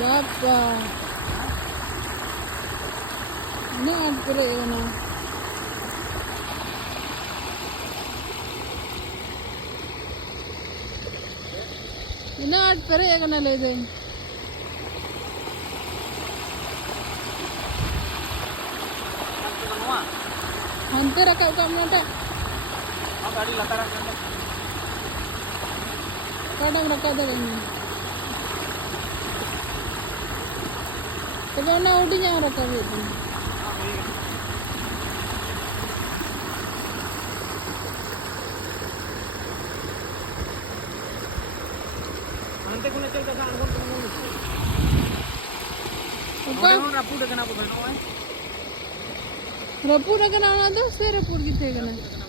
Bapak. Ini apa ya na? Ini apa ya na lede? Hantar akak kamu nanti. गाड़ी लता रखा है kadang raka ini. Tapi mana udinya raka itu? nanti kuna cek ka angkon kamu apa? rapu dah kena apa beno Rapur akan anak tu, sih rapur kita kena.